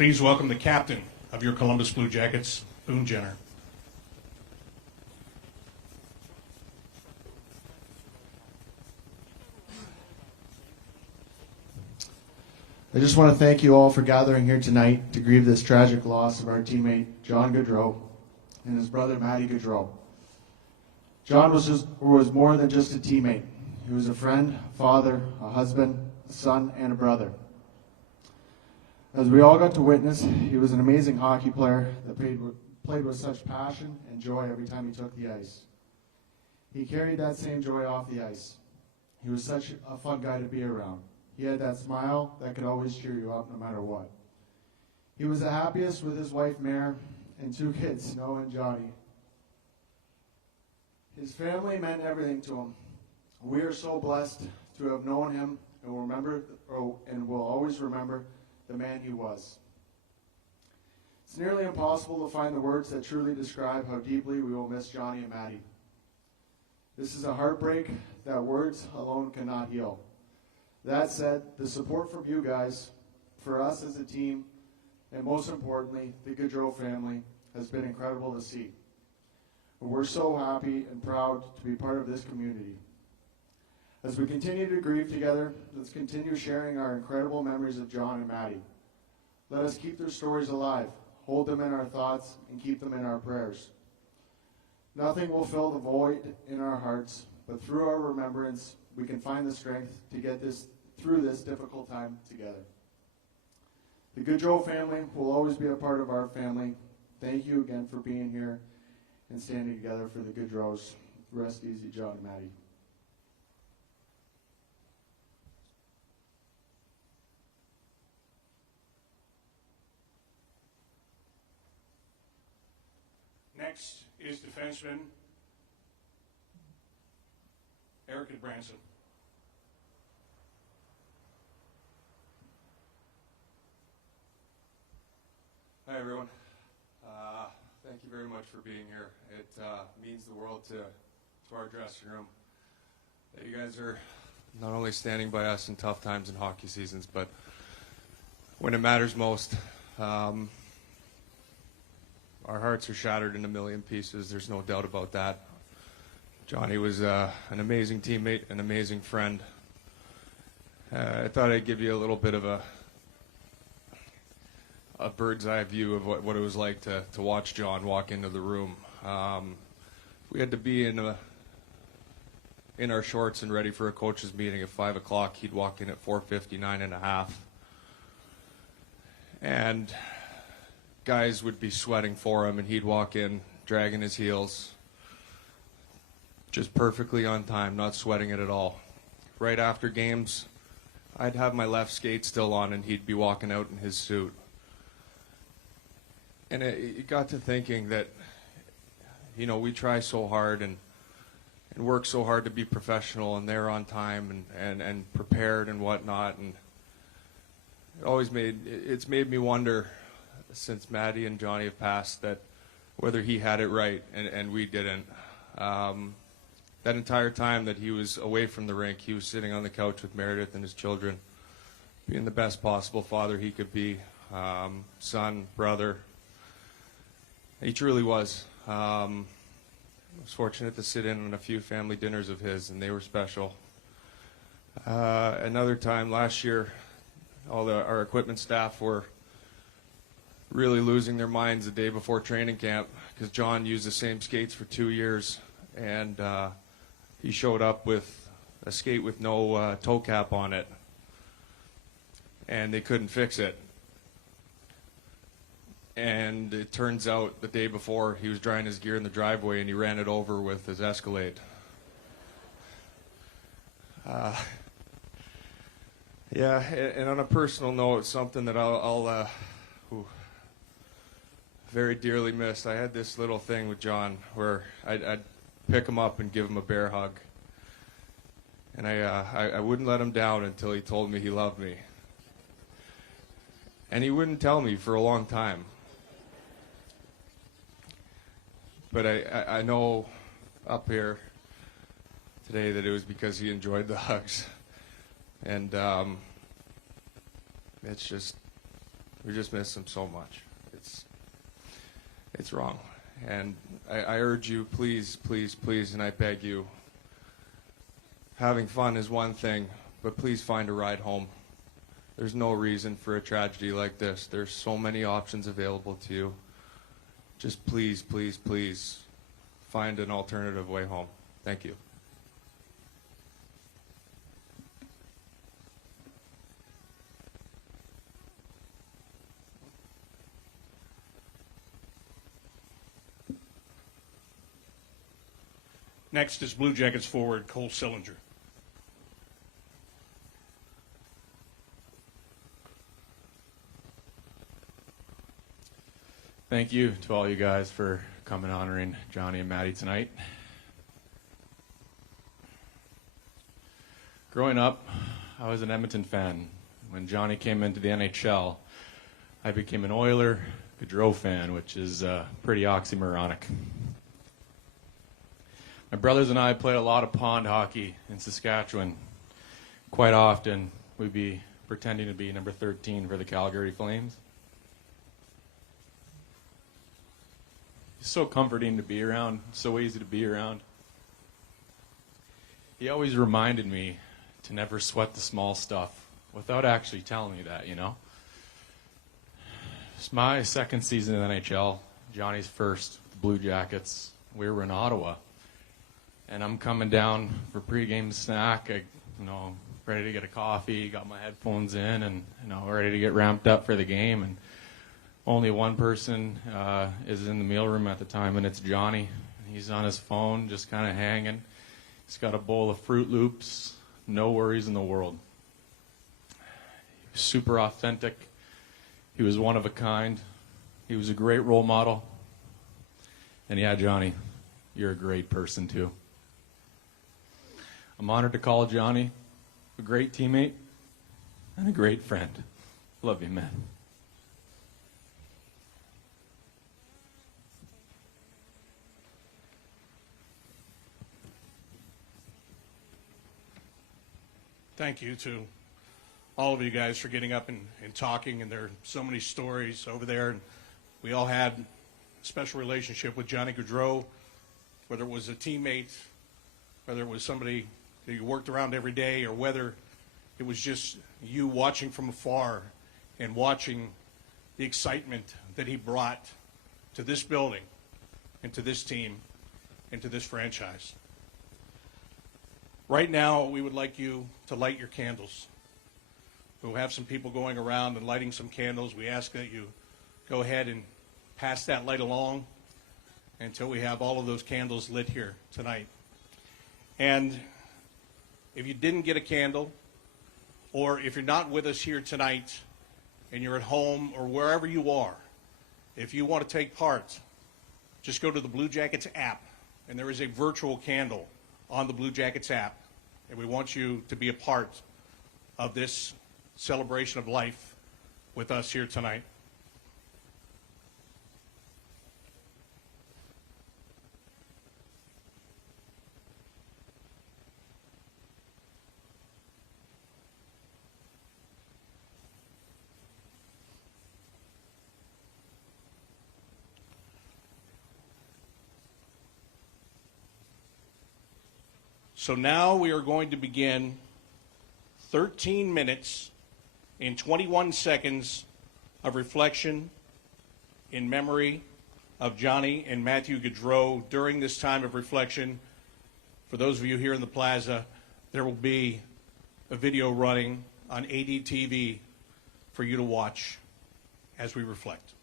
Please welcome the captain of your Columbus Blue Jackets, Boone Jenner. I just want to thank you all for gathering here tonight to grieve this tragic loss of our teammate John Gaudreau and his brother Matty Gaudreau. John was more than just a teammate. He was a friend, father, a husband, a son, and a brother. As we all got to witness, he was an amazing hockey player that played with such passion and joy every time he took the ice. He carried that same joy off the ice. He was such a fun guy to be around. He had that smile that could always cheer you up no matter what. He was the happiest with his wife, Mare, and 2 kids, Noah and Johnny. His family meant everything to him. We are so blessed to have known him and will always remember the man he was. It's nearly impossible to find the words that truly describe how deeply we will miss Johnny and Matty. This is a heartbreak that words alone cannot heal. That said, the support from you guys, for us as a team, and most importantly, the Gaudreau family, has been incredible to see. We're so happy and proud to be part of this community. As we continue to grieve together, let's continue sharing our incredible memories of John and Matty. Let us keep their stories alive, hold them in our thoughts, and keep them in our prayers. Nothing will fill the void in our hearts, but through our remembrance, we can find the strength to get through this difficult time together. The Gaudreau family will always be a part of our family. Thank you again for being here and standing together for the Gaudreaus. Rest easy, John and Matty. Next is defenseman Gudbranson. Hi everyone. Thank you very much for being here. It means the world to our dressing room that you guys are not only standing by us in tough times in hockey seasons, but when it matters most. Our hearts are shattered in a million pieces. There's no doubt about that. Johnny was an amazing teammate, an amazing friend. I thought I'd give you a little bit of a bird's eye view of what it was like to watch John walk into the room. We had to be in our shorts and ready for a coach's meeting at 5 o'clock. He'd walk in at 4:59 and a half. And guys would be sweating for him, and he'd walk in dragging his heels, just perfectly on time, not sweating it at all. Right after games, I'd have my left skate still on, and he'd be walking out in his suit. And it got to thinking that, we try so hard and work so hard to be professional and there on time and prepared and whatnot. And it's made me wonder, since Matty and Johnny have passed, that whether he had it right and we didn't. That entire time that he was away from the rink, he was sitting on the couch with Meredith and his children, being the best possible father he could be, son, brother. He truly was. I was fortunate to sit in on a few family dinners of his, and they were special. Another time last year, our equipment staff were really losing their minds the day before training camp because John used the same skates for 2 years, and he showed up with a skate with no toe cap on it, and they couldn't fix it. And it turns out the day before he was drying his gear in the driveway and he ran it over with his Escalade. Yeah, and on a personal note, something that I'll very dearly miss. I had this little thing with John where I'd pick him up and give him a bear hug. And I wouldn't let him down until he told me he loved me. And he wouldn't tell me for a long time. But I know up here today that it was because he enjoyed the hugs. And it's just We just miss him so much. It's wrong. And I urge you, please, please, please, and I beg you, having fun is one thing, but please find a ride home. There's no reason for a tragedy like this. There's so many options available to you. Just please, please, please find an alternative way home. Thank you. Next is Blue Jackets forward Cole Sillinger. Thank you to all you guys for coming honoring Johnny and Matty tonight. Growing up, I was an Edmonton fan. When Johnny came into the NHL, I became an Oiler Gaudreau fan, which is pretty oxymoronic. My brothers and I played a lot of pond hockey in Saskatchewan. Quite often, we'd be pretending to be number 13 for the Calgary Flames. He's so comforting to be around, so easy to be around. He always reminded me to never sweat the small stuff without actually telling me that, you know. It's my second season in the NHL, Johnny's first with the Blue Jackets. We were in Ottawa, and I'm coming down for pregame snack. Ready to get a coffee, got my headphones in, and ready to get ramped up for the game. And only one person is in the meal room at the time, and it's Johnny. He's on his phone, just kind of hanging. He's got a bowl of Fruit Loops, no worries in the world. He was super authentic. He was one of a kind. He was a great role model. And yeah, Johnny, you're a great person too. I'm honored to call Johnny a great teammate and a great friend. Love you, man. Thank you to all of you guys for getting up and talking, and there are so many stories over there. And we all had a special relationship with Johnny Gaudreau, whether it was a teammate, whether it was somebody that you worked around every day, or whether it was just you watching from afar and watching the excitement that he brought to this building and to this team and to this franchise. Right now, we would like you to light your candles. We'll have some people going around and lighting some candles. We ask that you go ahead and pass that light along until we have all of those candles lit here tonight. And if you didn't get a candle, or if you're not with us here tonight and you're at home or wherever you are, if you want to take part, just go to the Blue Jackets app, and there is a virtual candle on the Blue Jackets app, and we want you to be a part of this celebration of life with us here tonight. So now we are going to begin 13 minutes and 21 seconds of reflection in memory of Johnny and Matthew Gaudreau. During this time of reflection, for those of you here in the plaza, there will be a video running on ADTV for you to watch as we reflect.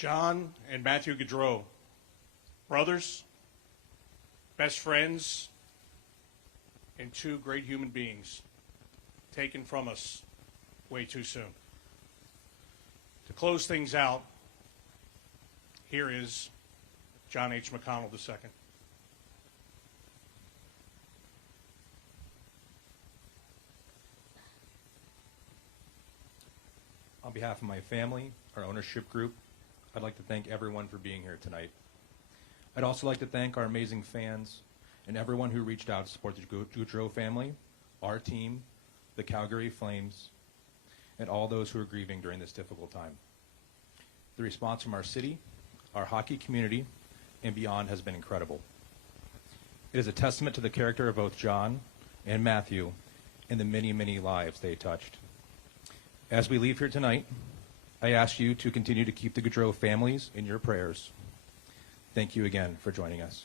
John and Matthew Gaudreau, brothers, best friends, and two great human beings taken from us way too soon. To close things out, here is John H. McConnell II. On behalf of my family, our ownership group, I'd like to thank everyone for being here tonight. I'd also like to thank our amazing fans and everyone who reached out to support the Gaudreau family, our team, the Calgary Flames, and all those who are grieving during this difficult time. The response from our city, our hockey community, and beyond has been incredible. It is a testament to the character of both John and Matthew and the many, many lives they touched. As we leave here tonight, I ask you to continue to keep the Gaudreau families in your prayers. Thank you again for joining us.